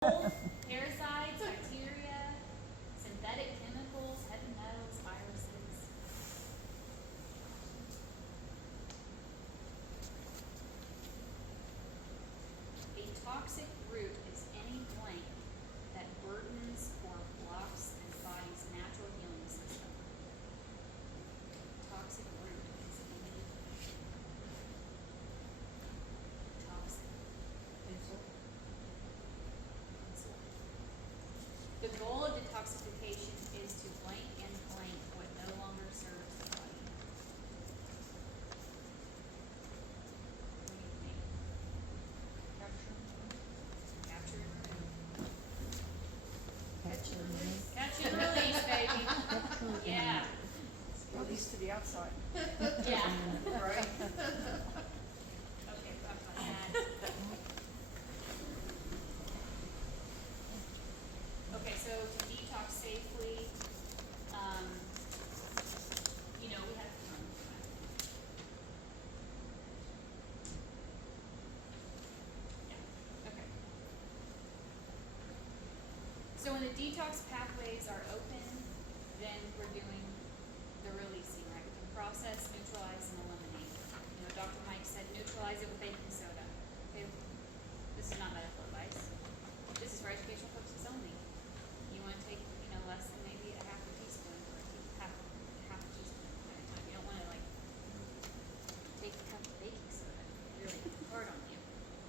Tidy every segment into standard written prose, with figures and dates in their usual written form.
Parasites, bacteria, synthetic chemicals, heavy metals, viruses. A toxic root is any blank that burdens or blocks the body's natural healing system. Toxic root is any toxic. The goal of detoxification is to blank and blank what no longer serves the body. What do you think? Capture and remove. Catch and release. Catch and release, baby. Yeah. Release to the outside. Yeah. Right? Okay, talk about that. Okay, so to detox safely, we have yeah, okay. So when the detox pathways are open, then we're doing the releasing, right? We can process, neutralize, and eliminate. Dr. Mike said neutralize it with baking soda. Okay, this is not medical advice. This is for educational purposes only. You want to take, less than maybe a half a teaspoon or half a teaspoon at a time. You don't want to take a cup of baking soda. It's really hard on you.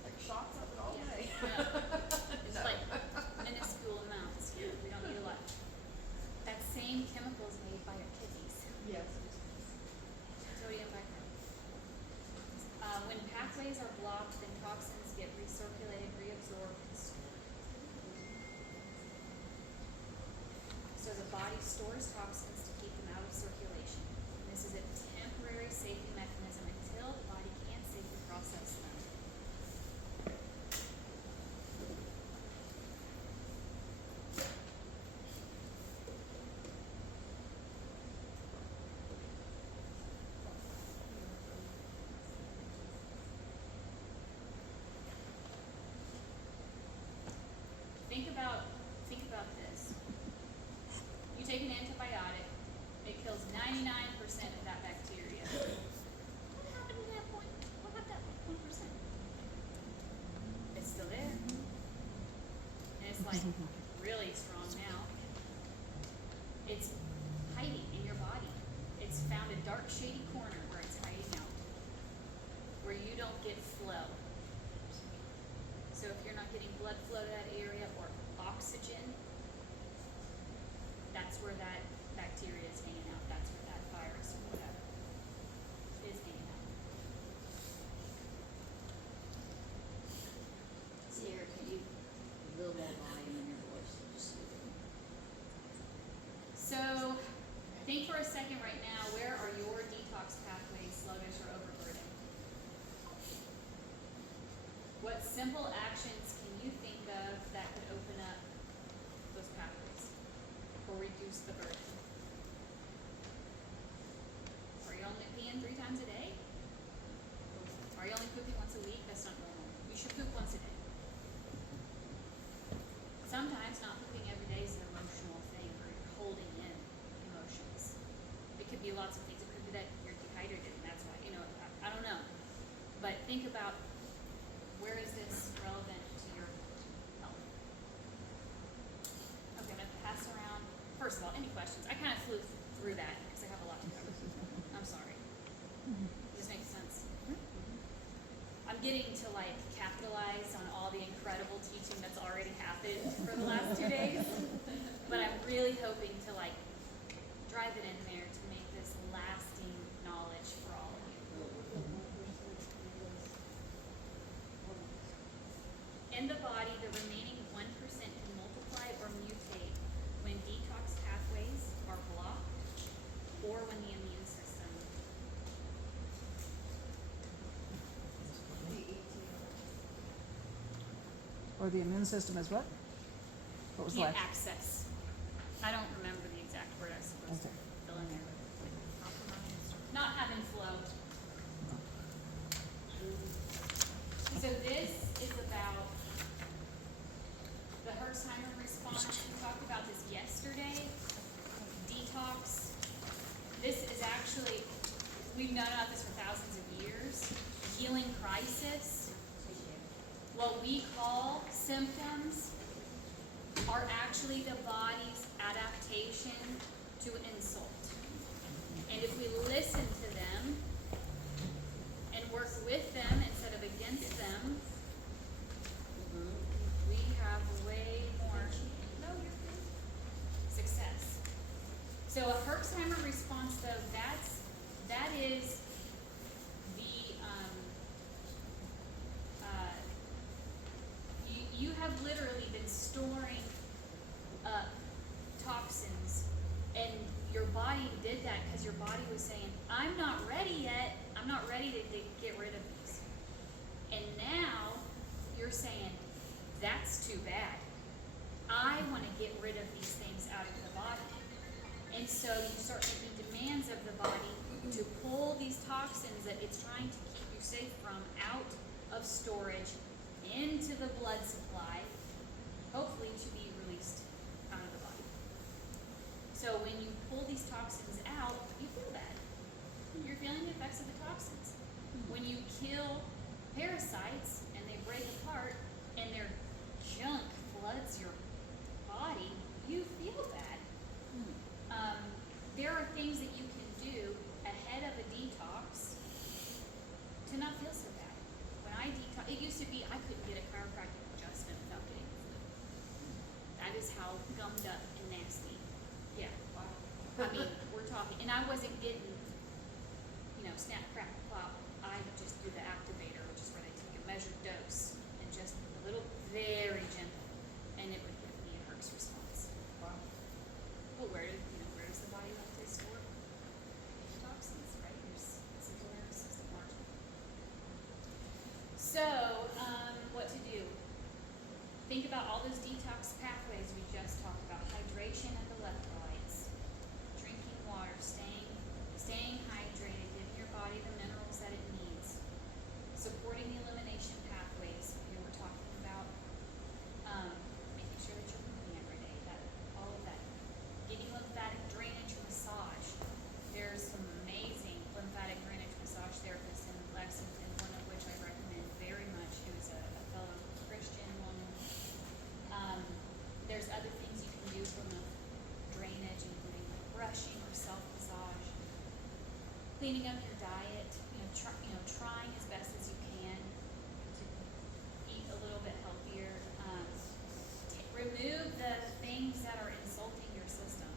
Like shots of it all day. It's like minuscule amounts. We don't need a lot. That same chemical is made by your kidneys. Yes. Sodium bicarbonate. When pathways are blocked, then toxins get recirculated, reabsorbed, and stored. So the body stores toxins to keep them out of circulation. This is a temporary safety mechanism until the body can safely process them. Think about this. You take an antibiotic, it kills 99% of that bacteria. What happened to that point? What happened to that 1%? It's still there. And it's really strong now. It's hiding in your body. It's found a dark, shady corner where it's hiding out, where you don't get flow. So if you're not getting blood flow to that area or oxygen, that's where that bacteria is hanging out. That's where that virus or whatever is hanging out. Sarah, can you a little more volume in your voice? So think for a second right now, where are your detox pathways sluggish or overburdened? What simple actions can you think of that could open up those pathways or reduce the burden? Are you only peeing 3 times a day? Are you only pooping once a week? That's not normal. You should poop once a day. Sometimes not pooping every day is an emotional thing, or you're holding in emotions. It could be lots of things. It could be that you're dehydrated and that's why, I don't know. But think about, where is this relevant to your health? Okay, I'm going to pass around. First of all, any questions? I kind of flew through that because I have a lot to cover. I'm sorry. Does this make sense? I'm getting to capitalize on all the incredible teaching that's already happened for the last 2 days. But I'm really hoping to drive it in there to make this lasting knowledge for all of you. In the body, the remaining 1% can multiply or mutate when detox pathways are blocked or when the immune system Or the immune system is what? What was can't left? access. I don't remember the exact word I was supposed to Okay. fill in there. Not having flow. So this is about the first timer response, we talked about this yesterday. Detox. This is actually, we've known about this for thousands of years. Healing crisis. What we call symptoms are actually the body's adaptation to insult. And if we listen to them and work with them instead of against them, we have way more success. So a Herxheimer response, though, that is the you have literally been storing up toxins, and your body did that because your body was saying, I'm not ready yet. I'm not ready to get rid of these. And now you're saying, that's too bad. I want to get rid of these things out of the body. And so you start making demands of the body to pull these toxins that it's trying to keep you safe from out of storage into the blood supply, hopefully to be released out of the body. So when you pull these toxins out, you feel bad. You're feeling the effects of the toxins. When you kill parasites and they break apart and their junk floods your body, you feel bad. There are things that you can do ahead of a detox to not feel so bad. When I detox, it used to be I couldn't get a chiropractic adjustment without getting flu. That is how gummed up and nasty. Yeah. I mean, we're talking, and I wasn't getting, snap, crack, plop. I just do the activator, which is where they take a measured dose and just a little, very gentle, and it would give me a Herx response. Wow. But where does the body like to store toxins, right? Your central nervous system largely. So, what to do? Think about all those detox pathways we just talked about. Hydration and electrolytes. Drinking water, staying hydrated, giving your body the minerals that it needs. Supporting the elimination pathways. Here we're talking about making sure that you're moving every day. All of that. Getting lymphatic drainage massage. There's some amazing lymphatic drainage massage therapists in Lexington, one of which I recommend very much, who is a fellow Christian woman. There's other things you can do from the drainage, including like brushing or self-massage. Cleaning up your diet, trying as best as you can to eat a little bit healthier. Remove the things that are insulting your system,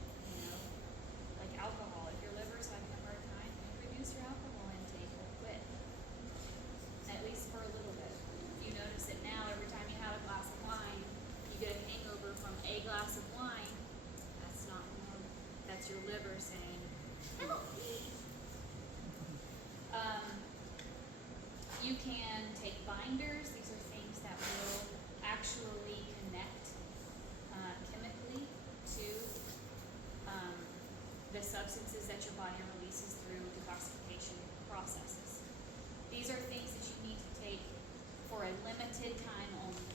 like alcohol. If your liver's having a hard time, reduce your alcohol intake or quit, at least for a little bit. You notice it now, every time you have a glass of wine, you get a hangover from a glass of wine. That's not normal. That's your liver saying, help me. You can take binders. These are things that will actually connect chemically to the substances that your body releases through detoxification processes. These are things that you need to take for a limited time only.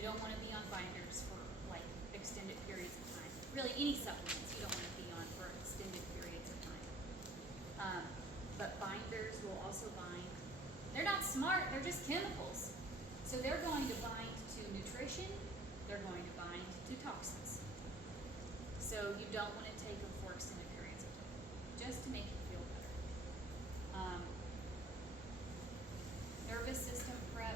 You don't want to be on binders for like extended periods of time. Really, any supplements you don't want to be on for extended periods of time. But binders will also bind. They're not smart, they're just chemicals. So they're going to bind to nutrition, they're going to bind to toxins. So you don't want to take them for extended periods of time, just to make you feel better. Nervous system prep,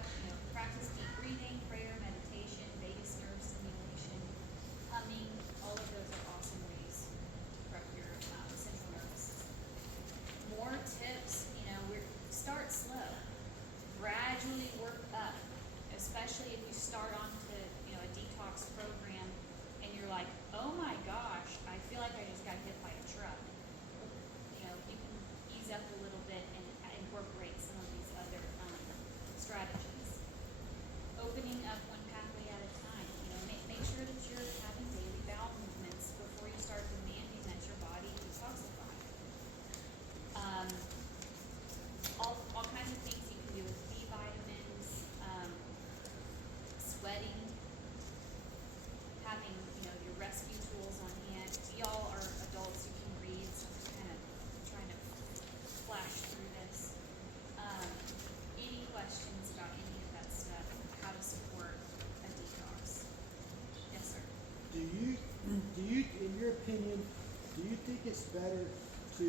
practice deep breathing, prayer, meditation, vagus nerve stimulation, humming. All of those are awesome ways to prep your central nervous system. More tips, start slow. Gradually work up, especially if you start onto a detox program and you're like, oh my gosh, I feel like I just got hit by a truck. Do you, in your opinion, do you think it's better to,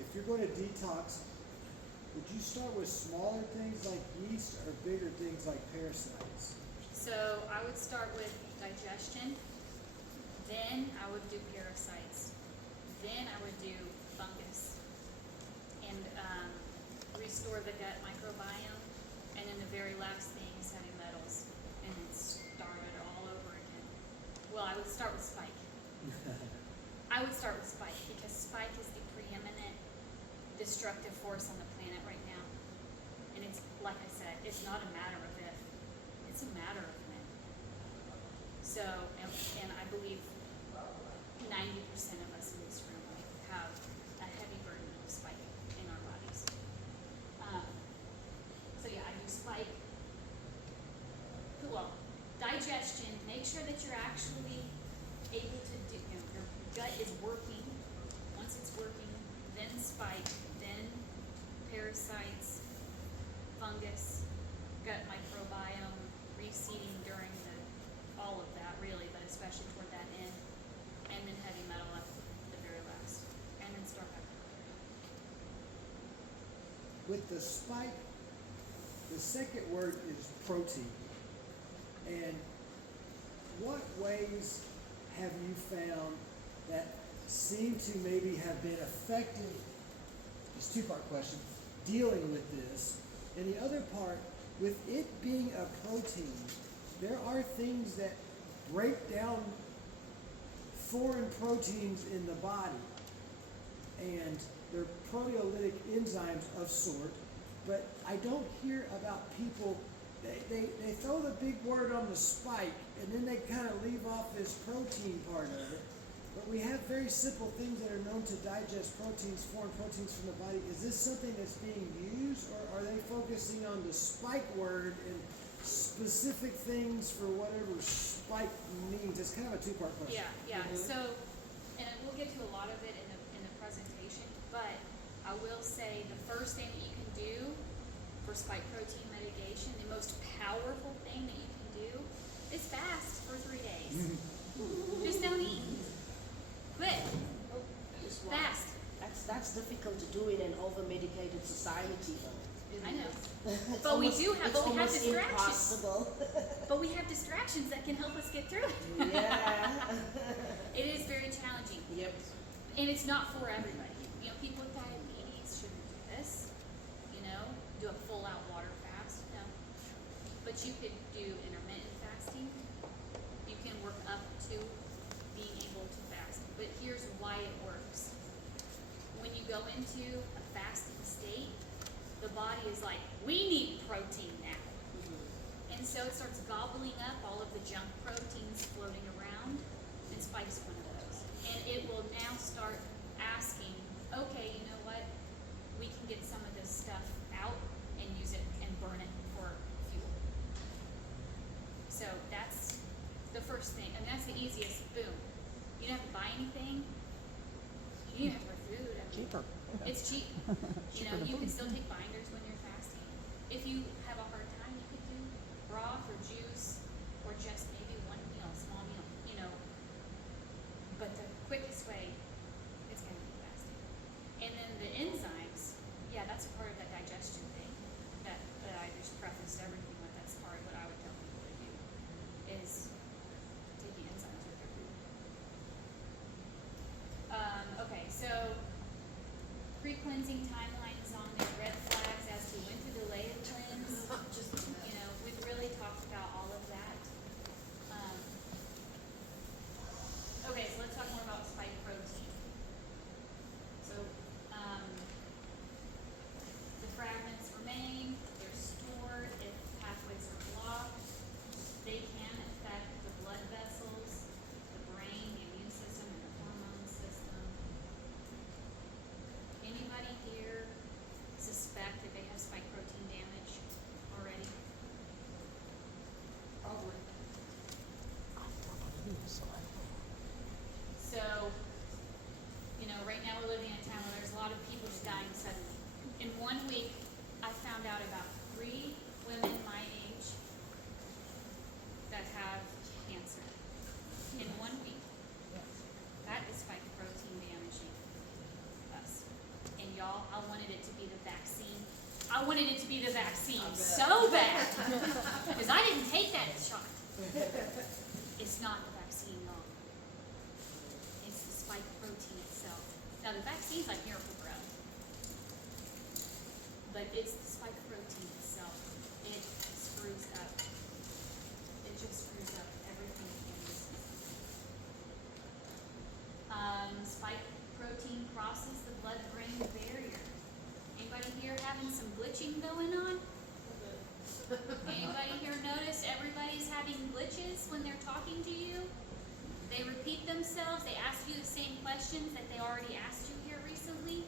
if you're going to detox, would you start with smaller things like yeast or bigger things like parasites? So I would start with digestion, then I would do parasites, then I would do fungus, and restore the gut microbiome, and then the very last thing is heavy metals, and then start it all over again. Well, I would start with spike. I would start with spike because spike is the preeminent destructive force on the planet right now. And it's, like I said, it's not a matter of if, it's a matter of when. So, and I believe 90% of us in this room have a heavy burden of spike in our bodies. So yeah, I do spike. Well, digestion, make sure that you're actually able to do, your gut is working. Once it's working, then spike, then parasites, fungus, gut microbiome, reseeding during all of that really, but especially toward that end, and then heavy metal at the very last, and then start back over. With the spike, the second word is protein. And what ways have you found that seem to maybe have been effective, it's a two-part question, dealing with this? And the other part, with it being a protein, there are things that break down foreign proteins in the body. And they're proteolytic enzymes of sort, but I don't hear about people, they throw the big word on the spike, and then they kind of leave off this protein part of it. But we have very simple things that are known to digest proteins, foreign proteins from the body. Is this something that's being used, or are they focusing on the spike word and specific things for whatever spike means? It's kind of a two-part question. Yeah. So, and we'll get to a lot of it in the presentation, but I will say the first thing that you can do for spike protein mitigation, the most powerful thing that you can do is fast for 3 days. Just don't eat. Quit. Just one. Fast. That's difficult to do in an over-medicated society, though. I know. It's But we almost- do have, it's but we have almost distractions. impossible. But we have distractions that can help us get through it. Yeah. It is very challenging. Yep. And it's not for everybody. You know, people with diabetes shouldn't do this. You know, do a full out water fast. No. But you could do intermittent fasting. You can work up to being able to fast. But here's why it works. When you go into a fasting state, the body is like, we need protein now. And so it starts gobbling up all of the junk proteins floating around, and spike's one of those. And it will now start asking, okay, you know what? We can get some of this stuff out and use it and burn it for fuel. So that's the first thing, and that's the easiest. Boom. You don't have to buy anything. You don't have to buy food. I mean, Cheaper. it's cheap. You know, you can still take binders when you're fasting. If you have a hard time, you could do broth or juice or just maybe one meal, small meal, you know. But the quickest way is going to be fasting. And then the enzymes, yeah, that's a part of that digestion thing that I just prefaced everything with. That's part of what I would tell people to do is taking enzymes with their food. Okay, so pre-cleansing timeline is on there, red flags as to when to delay a cleanse. You know, we've really talked about all of that. Okay, so let's talk more about spike protein. So, the fragments remain, they're stored if pathways are blocked. They can affect the blood vessels, the brain, the immune system, and the hormone system. Anybody here suspect that they have spike protein damage already? Probably. So, you know, right now we're living in a time where there's a lot of people just dying suddenly. In 1 week, I found out about 3 women my age that have cancer. In 1 week. I wanted it to be the vaccine so bad. Because I didn't take that shot. It's not the vaccine, Mom. It's the spike protein itself. Now the vaccine's like Miracle Grow. But it's the spike protein itself. It screws up. It just screws up everything in the system. Spike protein crosses the blood-brain barrier. Anybody here having some glitching going on? Anybody here notice everybody's having glitches when they're talking to you? They repeat themselves. They ask you the same questions that they already asked you here recently.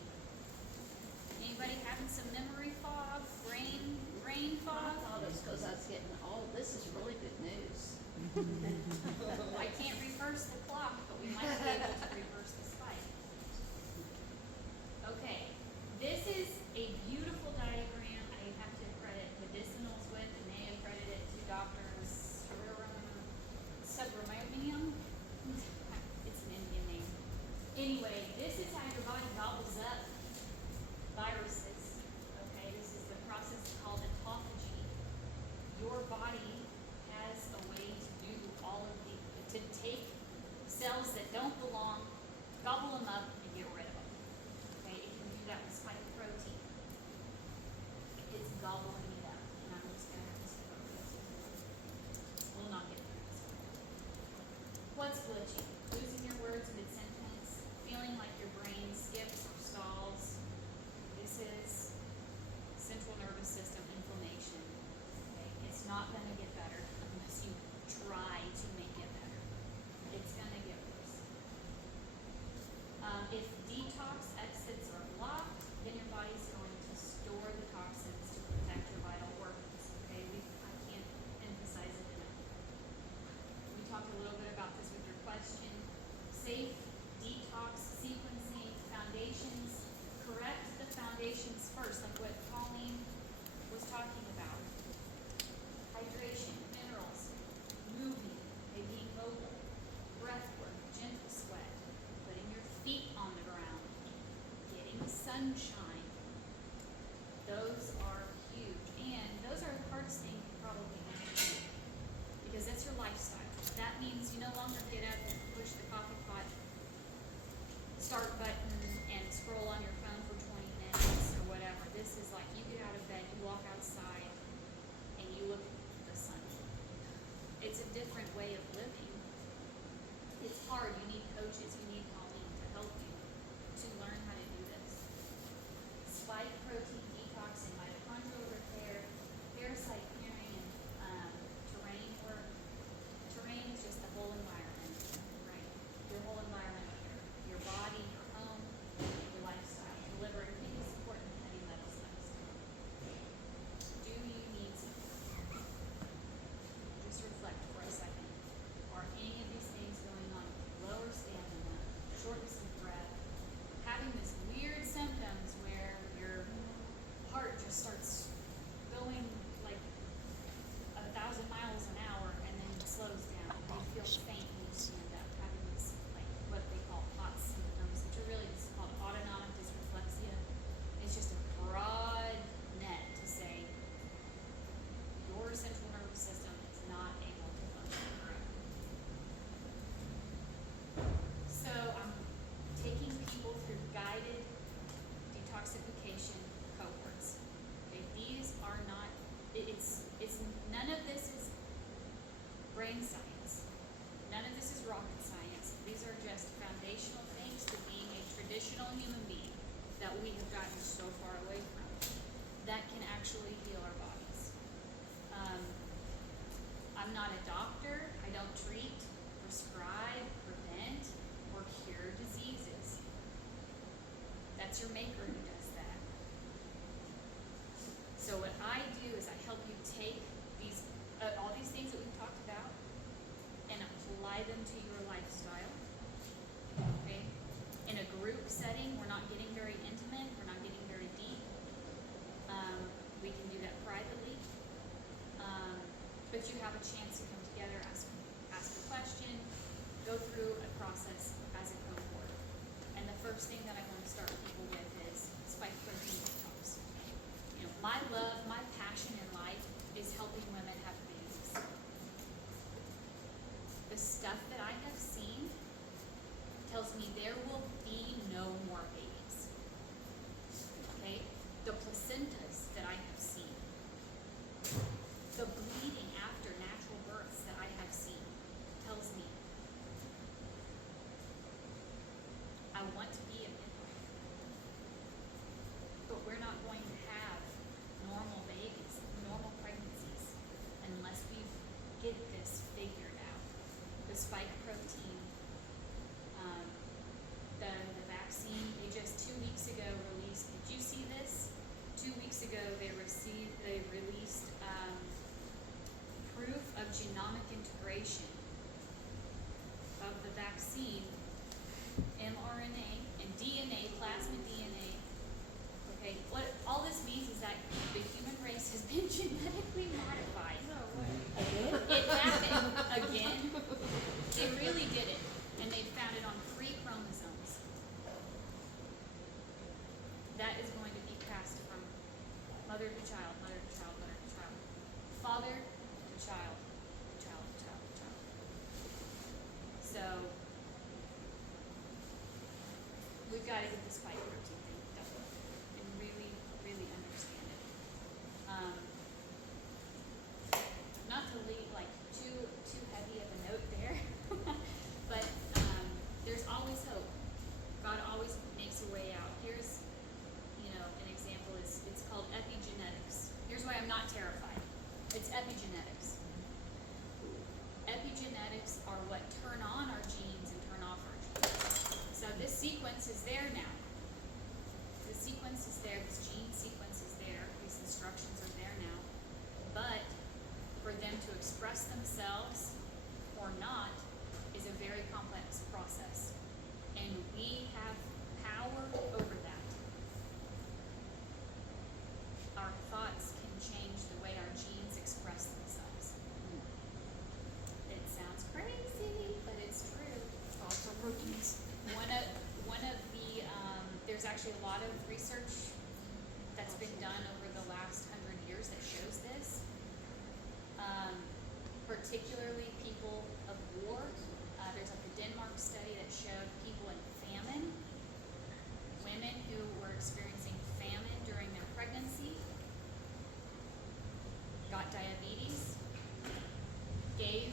Anybody having some memory fog, brain I fog? thought it was because I was getting, oh, this is really good news. I can't reverse the clock, but we might be able to reverse the spike. Okay, this is a beautiful diagram I have to credit medicinals with, and they have credited it to Doctors Subramaniam. It's an Indian name. Anyway, this is how your body gobbles up viruses. Okay, this is the process called autophagy. Your body has a way to do all of to take cells that don't belong, gobble them up, and get rid of them. Okay, it can do that with spike protein. It's gobbling it up, and I'm just gonna have to skip over this. We'll not get through this one. What's glitching? Losing your words mid-sentence, feeling like your brain skips or stalls. This is central nervous system inflammation. Okay? It's not gonna get better unless you try to make it better. It's gonna get worse. If detox exits are blocked, then your body's going to store the toxins to protect your vital organs. Okay, I can't emphasize it enough. We talked a little bit about this with your question. Safe detox sequencing foundations. Correct the foundations first, like what Colleen was talking about. Hydration, minerals, moving, being mobile, breath work, gentle sweat, putting your feet on the ground, getting sunshine. Those are huge, and those are the hardest thing you probably have to do because that's your lifestyle. That means you no longer get up and push the coffee pot start button and scroll on your phone for 20 minutes or whatever. This is like you get out of bed, you walk outside, and you look at the sun. It's a different way of living. It's hard. You need coaches. You need Colleen to help you to learn how to do this. Spike protein detox and mitochondrial repair, parasite clearing, and terrain work. Terrain is just the whole environment, right? Your whole environment, your body, your home, your lifestyle, delivering things important heavy metals lifestyle. Do you need support? Just reflect for a second. Are any of these things going on? Lower stamina, shortness of breath, having this weird symptoms where your heart just starts going like 1,000 miles an hour and then slows down. You feel faint when you stand up, having this like what they call hot symptoms, which are really just called autonomic dysreflexia. It's just a broad net to say your central nervous system is not able to function correctly. So I'm taking people through guided detoxification cohorts. Okay, these are not, it's none of this is brain science. None of this is rocket science. These are just foundational things to being a traditional human being that we have gotten so far away from that can actually heal our bodies. I'm not a doctor. I don't treat, prescribe, prevent, or cure diseases. That's your maker who does that. So what I do is I help you take these, all these things that we've talked about and apply them to your lifestyle. Okay? In a group setting, we're not getting very intimate. We're not getting very deep. We can do that privately. But you have a chance to come together, ask a question, go through a process as a cohort. And the first thing that I want to start people with is spike protein detox. You know, My love, my passion in life is helping women have babies. The stuff that I have seen tells me there will be no more babies. Okay? The placentas that I have seen, the bleeding after natural births that I have seen tells me I want to be a midwife. But we're not going to have normal babies, normal pregnancies, unless we get this figured out. The spike protein, the vaccine, they just 2 weeks ago released, did you see this? 2 weeks ago they released proof of genomic integration of the vaccine, mRNA and DNA, plasmid DNA. Okay, what all this means is that the human race has been genetically modified. Again? It happened again. They really did it, and they found it on 3 chromosomes. That is going to be passed from mother to child, mother to child, mother to child, father to child, child to child to child. So we've got to get the spike protein thing done and really, really understand it. Not to leave like too heavy of a note there, but there's always hope. God always makes a way out. Here's, an example is it's called epigenetics. Here's why I'm not terrified. It's epigenetics. Epigenetics are what turn on our genes and turn off our genes. So this sequence is there now. The sequence is there, this gene sequence is there, these instructions are there now. But for them to express themselves or not is a very complex process. And we have power over that. Our thoughts can change the way our genes express themselves. It sounds crazy, but it's true. Thoughts are proteins. One of the there's actually a lot of research that's been done over the last 100 years that shows this. Particularly people of war. There's like a Denmark study that showed people in famine, women who were experiencing famine during their pregnancy, got diabetes, gave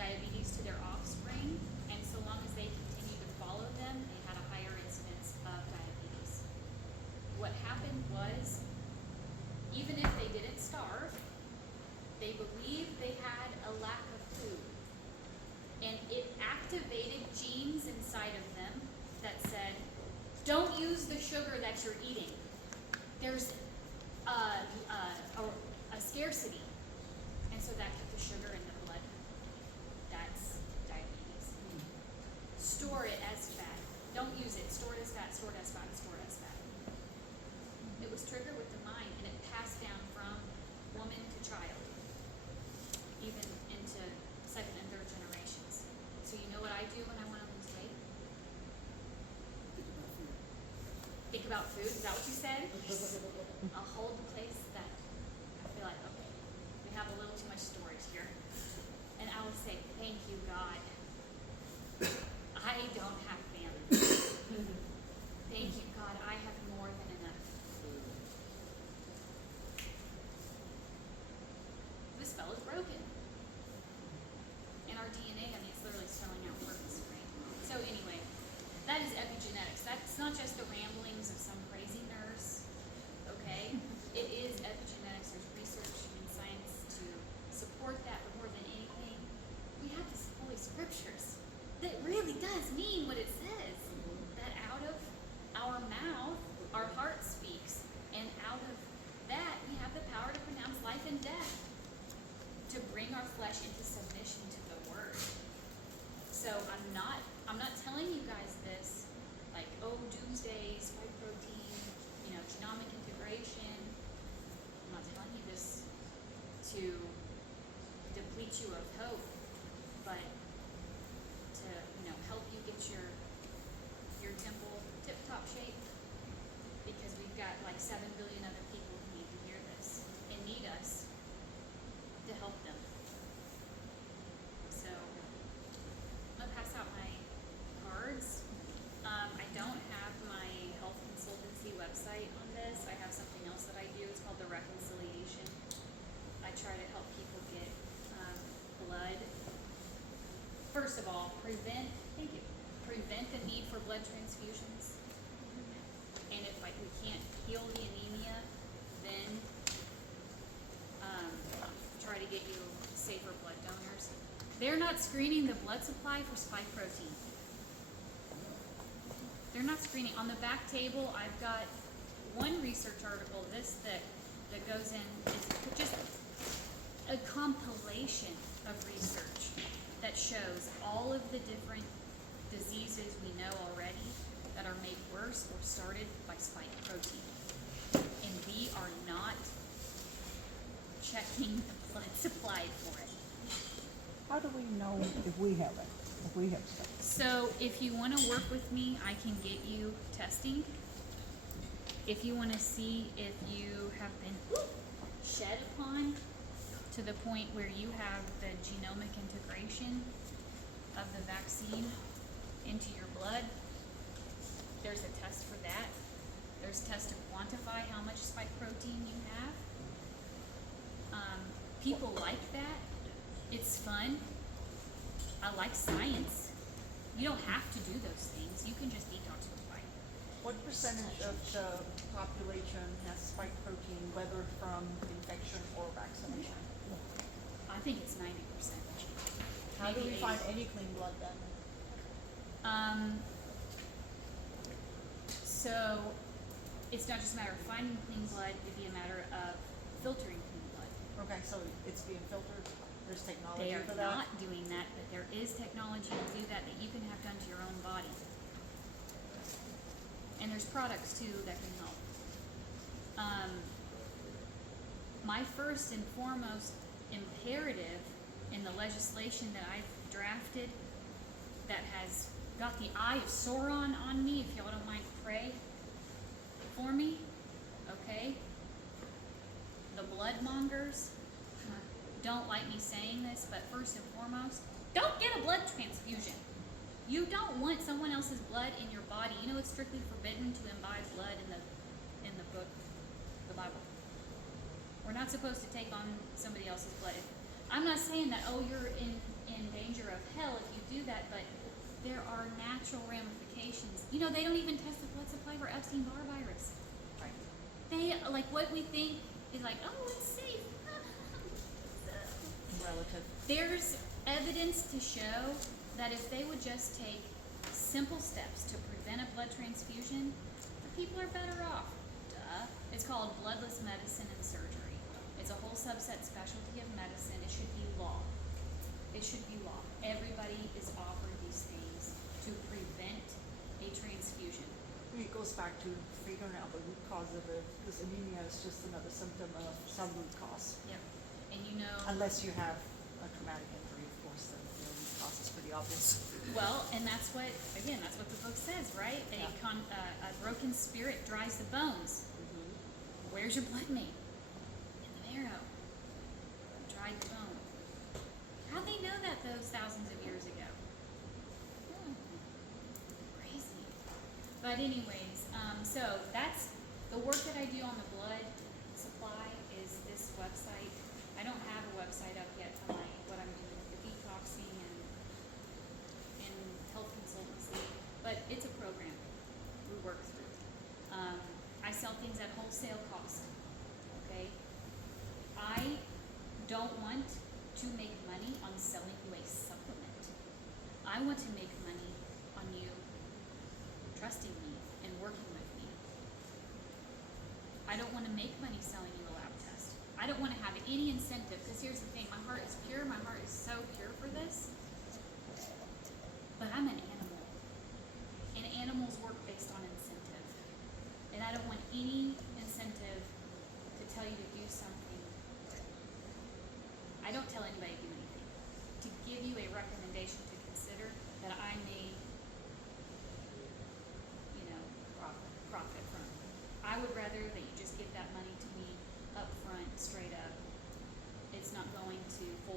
diabetes to their offspring, and so long as they continued to follow them, they had a higher incidence of diabetes. What happened was, even if they didn't starve, they believed they had a lack of food. And it activated genes inside of them that said, don't use the sugar that you're eating. There's a scarcity. And so that kept the sugar in the blood. That's diabetes. Store it as fat. Don't use it. Store it as fat, store it as fat, store it as fat. It was triggered with the mind, and it passed down from woman to child, even into second and third generations. So you know what I do when I want to lose weight? Think about food. Is that what you said? I'll hold the place that I feel like, okay, we have a little too much storage here. And I will say, thank you, God. I don't have famine. Thank you, God. I have more than enough. This fella's broken. In our DNA, I mean, it's literally spelling out words, right? So anyway, that is epigenetics. That's not just the ramblings of some crazy nurse, okay? It is epigenetics. There's research in science to support that, but more than anything, we have these holy scriptures that really does mean what it first of all, prevent the need for blood transfusions. And if like we can't heal the anemia, then try to get you safer blood donors. They're not screening the blood supply for spike protein. They're not screening. On the back table, I've got one research article, that goes in, it's just a compilation of research that shows all of the different diseases we know already that are made worse or started by spike protein. And we are not checking the blood supply for it. How do we know if we have it, if we have stuff? So if you want to work with me, I can get you testing. If you want to see if you have been shed upon to the point where you have the genomic integration of the vaccine into your blood, there's a test for that. There's tests to quantify how much spike protein you have. People like that. It's fun. I like science. You don't have to do those things. You can just detox with spike. What percentage of the population has spike protein, whether from infection or vaccination? I think it's 90%. How do we Maybe find 80. any clean blood then? So it's not just a matter of finding clean blood, it'd be a matter of filtering clean blood. Okay, so it's being filtered, there's technology They are for that? not doing that, but there is technology to do that you can have done to your own body. And there's products too that can help. My first and foremost imperative in the legislation that I've drafted that has got the eye of Sauron on me, if y'all don't mind, pray for me, okay? The bloodmongers don't like me saying this, but first and foremost, don't get a blood transfusion. You don't want someone else's blood in your body. You know it's strictly forbidden to imbibe blood in the book, the Bible. We're not supposed to take on somebody else's blood. I'm not saying that, oh, you're in danger of hell if you do that, but there are natural ramifications. You know, they don't even test the blood supply for Epstein-Barr virus. Right. They, like, what we think is like, oh, it's safe. Relative. There's evidence to show that if they would just take simple steps to prevent a blood transfusion, the people are better off. Duh. It's called bloodless medicine and surgery. It's a whole subset specialty of medicine. It should be law. It should be law. Everybody is offered these things to prevent a transfusion. It goes back to figuring out the root cause of it, because anemia is just another symptom of some root cause. Yep. And you know, Unless you have a traumatic injury, of course, then the root cause is pretty obvious. well, and that's what the book says, right? Yeah. A broken spirit dries the bones. Where's your blood made? In the marrow. Dried the bone. How'd they know that those thousands of years ago? Crazy. But anyways, so that's the work that I do on the blood supply is this website. I don't have a website up yet for what I'm doing with the detoxing and health consultancy, but it's a program we work through. I sell things at wholesale cost. Okay? I don't want to make money on selling you a supplement. I want to make money on you trusting me and working with me. I don't want to make money selling you a lab test. I don't want to have any incentive, because here's the thing, my heart is pure, my heart is so pure for this, but I'm an animal. And animals work based on incentive. And I don't want any incentive to tell you to do something. I don't tell anybody to do anything. To give you a recommendation to consider that I may, profit from. I would rather that you just give that money to me up front, straight up. It's not going to hold